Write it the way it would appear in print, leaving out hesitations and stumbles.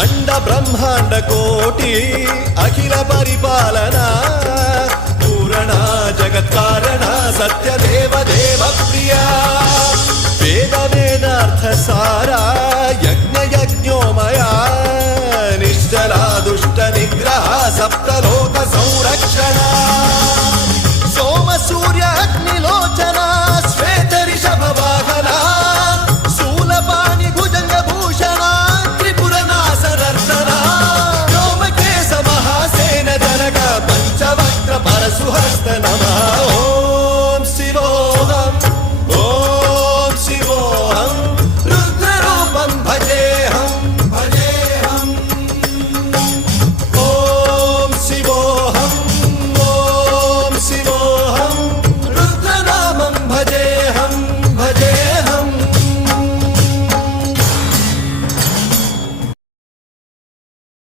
అండ బ్రహ్మాండ కోటి అఖిల పరిపాలన పూరణ జగత్కారణ సత్యదేవ దేవ ప్రియ వేద వేదార్థ సారా యజ్ఞ యజ్ఞోమయ